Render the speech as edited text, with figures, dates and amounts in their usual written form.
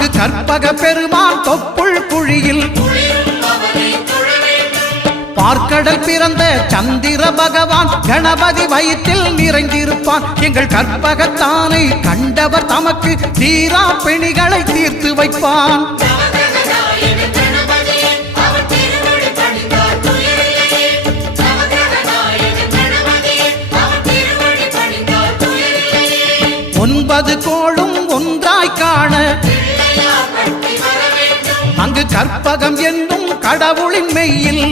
அங்கு கற்பக பெருமான் தொப்புள் குழியில் பார்க்கடல் பிறந்த சந்திர பகவான் கணபதி வயிற்றில் நிறைந்திருப்பான். எங்கள் கற்பகத்தானை கண்டவர் தமக்கு தீரா பிணிகளை தீர்த்து வைப்பான். ஒன்பது கோளும் ஒன்றாய் காண அங்கு கற்பகம் என்னும் கடவுளின் மெய்யில்